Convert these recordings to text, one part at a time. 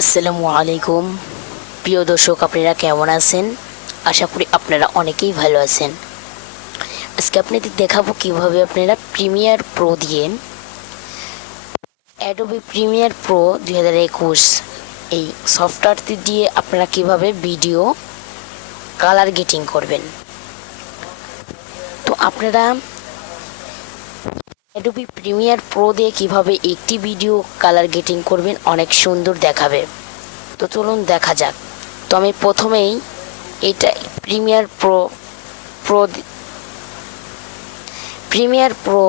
আসসালামু আলাইকুম প্রিয় দর্শক, আপনারা কেমন আছেন? আশা করি আপনারা অনেকেই ভালো আছেন। আজকে আপনাদের দেখাবো কিভাবে আপনারা প্রিমিয়ার প্রো দিয়ে অ্যাডোবি প্রিমিয়ার প্রো 2021 এই সফটওয়্যারটি দিয়ে আপনারা কিভাবে ভিডিও কালার গেটিং করবেন। তো আপনারা অ্যাডোবি প্রিমিয়ার প্রো দিয়ে কিভাবে একটি ভিডিও কালার গেটিং করবেন, অনেক সুন্দর দেখাবে। তো চলুন দেখা যাক। তো আমি প্রথমেই এটা প্রিমিয়ার প্রো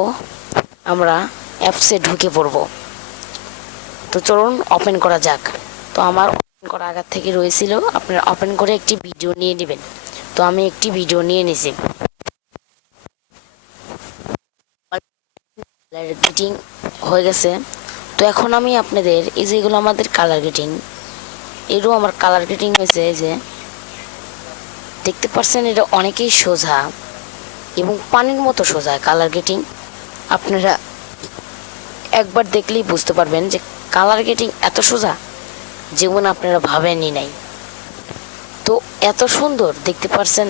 আমরা অ্যাপসে ঢুকে পড়ব। তো চলুন ওপেন করা যাক। তো আমার ওপেন করা আগের থেকে রয়েছিল, আপনারা ওপেন করে একটি ভিডিও নিয়ে নেবেন। তো আমি একটি ভিডিও নিয়ে নিয়েছি। কালার গেটিং হয়ে গেছে। তো এখন আমি আপনাদের এই যেগুলো আমাদের কালার গেটিং, এরও আমার কালার গেটিং হয়েছে। এই যে দেখতে পাচ্ছেন, এটা অনেকেই সোজা এবং পানির মতো সোজা কালার গেটিং। আপনারা একবার দেখলেই বুঝতে পারবেন যে কালার গেটিং এত সোজা যেমন আপনারা ভাবেনই নাই। তো এত সুন্দর দেখতে পাচ্ছেন,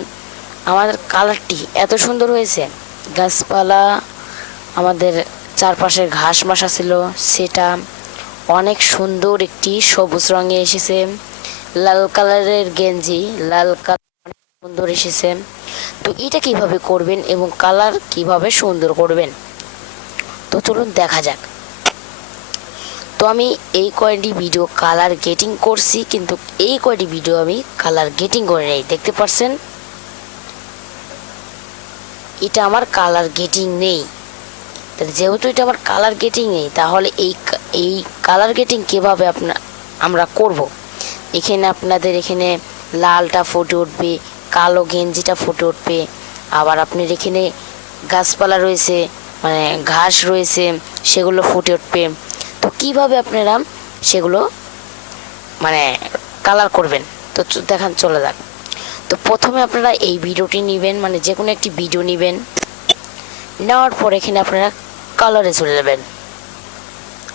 আমাদের কালারটি এত সুন্দর হয়েছে। গাছপালা, আমাদের চারপাশের ঘাস মাসা ছিল, সেটা অনেক সুন্দর একটি সবুজ রঙে এসেছে। লাল কালারের গেঞ্জি, লাল কালার সুন্দর এসেছে। তো এটা কিভাবে করবেন এবং কালার কিভাবে সুন্দর করবেন, তো চলুন দেখা যাক। তো আমি এই কয়টি ভিডিও কালার গেটিং করছি, কিন্তু এই কয়টি ভিডিও আমি কালার গেটিং করে নেই। দেখতে পাচ্ছেন এটা আমার কালার গেটিং নেই। যেহেতু এটা আমার কালার গেটিং নেই, তাহলে এই কালার গেটিং কীভাবে আমরা করব। এখানে আপনাদের এখানে লালটা ফুটে উঠবে, কালো গেঞ্জিটা ফুটে উঠবে, আবার আপনার এখানে গাছপালা রয়েছে, মানে ঘাস রয়েছে, সেগুলো ফুটে উঠবে। তো কীভাবে আপনারা সেগুলো মানে কালার করবেন, তো দেখান চলে যাক। তো প্রথমে আপনারা এই ভিডিওটি নেবেন, মানে যে কোনো একটি ভিডিও নেবেন। নেওয়ার পর এখানে আপনারা কালারে চলে যাবেন।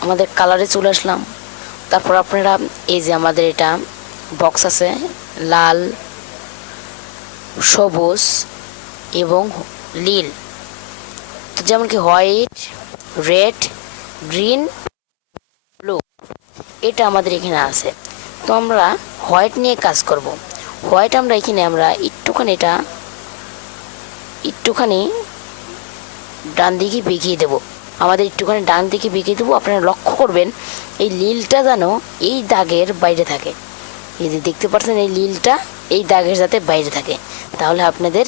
আমাদের কালারে চলে আসলাম। তারপর আপনারা এই যে আমাদের এটা বক্স আছে, লাল, সবুজ এবং নীল। তো যেমন কি হোয়াইট, রেড, গ্রিন, ব্লু, এটা আমাদের এখানে আছে। তো আমরা হোয়াইট নিয়ে কাজ করব। হোয়াইট আমরা এখানে একটুখানি ডান দিকে বেঁকিয়ে দেবো। আমাদের একটুখানি ডান দিকে বেঁকিয়ে দেবো। আপনারা লক্ষ্য করবেন এই নীলটা যেন এই দাগের বাইরে থাকে। এই যে দেখতে পাচ্ছেন, এই নীলটা এই দাগের যাতে বাইরে থাকে, তাহলে আপনাদের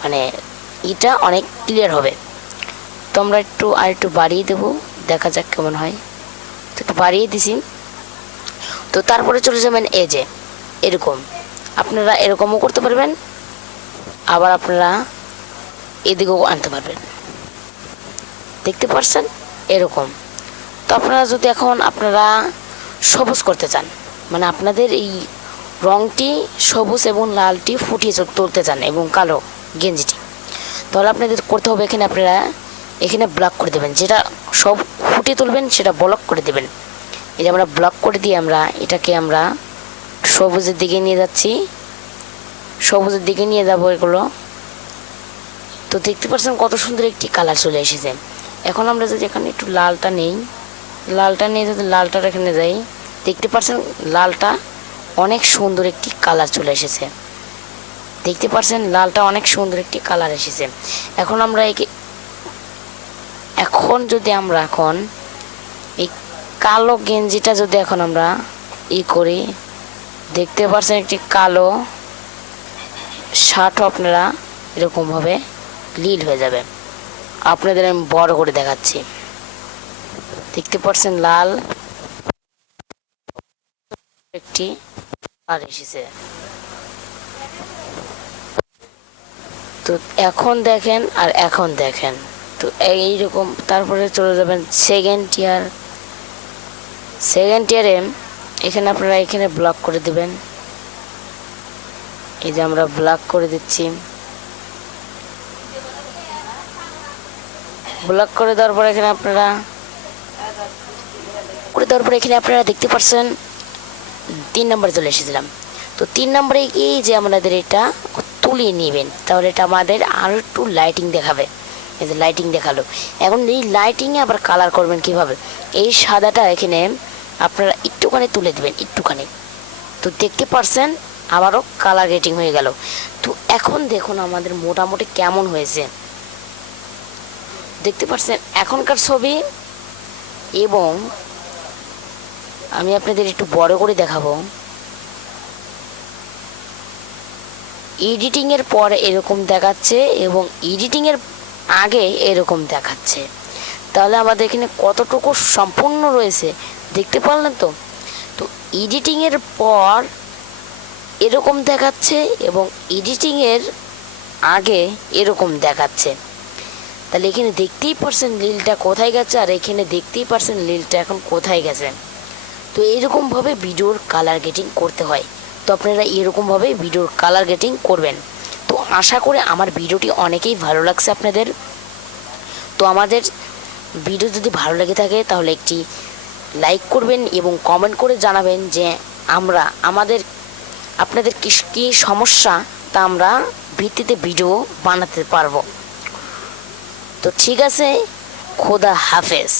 মানে এটা অনেক ক্লিয়ার হবে। তো আমরা একটু বাড়িয়ে দেবো, দেখা যাক কেমন হয়। তো একটু বাড়িয়ে দিছি। তো তারপরে চলে যাবেন এই যে এরকম। আপনারা এরকমও করতে পারবেন, আবার আপনারা এদিকেও আনতে পারবেন। দেখতে পাচ্ছেন এরকম। তো আপনারা যদি এখন আপনারা সবুজ করতে চান, মানে আপনাদের এই রঙটি সবুজ এবং লালটি ফুটিয়ে তুলতে চান এবং কালো গেঞ্জিটি, তাহলে আপনাদের করতে হবে এখানে আপনারা এখানে ব্লক করে দেবেন। যেটা সব ফুটিয়ে তুলবেন সেটা ব্লক করে দেবেন। এই যে আমরা ব্লক করে দিয়ে এটাকে আমরা সবুজের দিকে নিয়ে যাচ্ছি, সবুজের দিকে নিয়ে যাবো এগুলো। তো দেখতে পাচ্ছেন কত সুন্দর একটি কালার চলে এসেছে। এখন আমরা যদি এখানে একটু লালটা নিয়ে যদি লালটার এখানে যাই, দেখতে পাচ্ছেন লালটা অনেক সুন্দর একটি কালার চলে এসেছে। দেখতে পাচ্ছেন লালটা অনেক সুন্দর একটি কালার এসেছে। এখন যদি আমরা এই কালো গেঞ্জিটা যদি এখন আমরা করি, দেখতে পাচ্ছেন একটি কালো শার্টও আপনারা এরকমভাবে নীল হয়ে যাবে। আপনাদের আমি বড় করে দেখাচ্ছি। দেখতে পাচ্ছেন লাল একটি কালার এসেছে। তো এখন দেখেন আর এখন দেখেন, তো এইরকম। তারপরে চলে যাবেন সেকেন্ড ইয়ারে। এখানে আপনারা এখানে ব্লক করে দেবেন। এই যে আমরা ব্লক করে দিচ্ছি। ব্লক করে দেওয়ার পর এখানে আপনারা দেখতে পাচ্ছেন 3 নম্বরে চলে এসেছিলাম। তো 3 নম্বরে এই যে আমাদের এটা তুলিয়ে নেবেন, তাহলে এটা আমাদের আরও একটু লাইটিং দেখাবে। এই যে লাইটিং দেখালো। এখন এই লাইটিংয়ে আবার কালার করবেন কিভাবে, এই সাদাটা এখানে আপনারা একটুখানি তুলে দেবেন, একটুখানি। তো দেখতে পারছেন আবারও কালার গ্রেডিং হয়ে গেল। তো এখন দেখুন আমাদের মোটামুটি কেমন হয়েছে, দেখতে পাচ্ছেন এখনকার ছবি। এবং আমি আপনাদের একটু বড় করে দেখাবো। এডিটিংয়ের পর এরকম দেখাচ্ছে এবং এডিটিংয়ের আগে এরকম দেখাচ্ছে, তাহলে আমাদের এখানে কতটুকু সম্পূর্ণ রয়েছে দেখতে পারলেন তো। তো এডিটিংয়ের পর এরকম দেখাচ্ছে এবং এডিটিংয়ের আগে এরকম দেখাচ্ছে, তাহলে এখানে দেখতেই পারছেন লীলটা কোথায় গেছে, আর এখানে দেখতেই পারছেন লীলটা এখন কোথায় গেছে। তো এইরকমভাবে ভিডিওর কালার গ্রেডিং করতে হয়। তো আপনারা এরকমভাবে ভিডিওর কালার গ্রেডিং করবেন। তো আশা করি আমার ভিডিওটি অনেকেই ভালো লাগছে আপনাদের। তো আমাদের ভিডিও যদি ভালো লেগে থাকে তাহলে একটি লাইক করবেন এবং কমেন্ট করে জানাবেন যে আপনাদের কী সমস্যা, তা আমরা ভিত্তিতে ভিডিও বানাতে পারবো। তো ঠিক আছে, খোদা হাফেজ।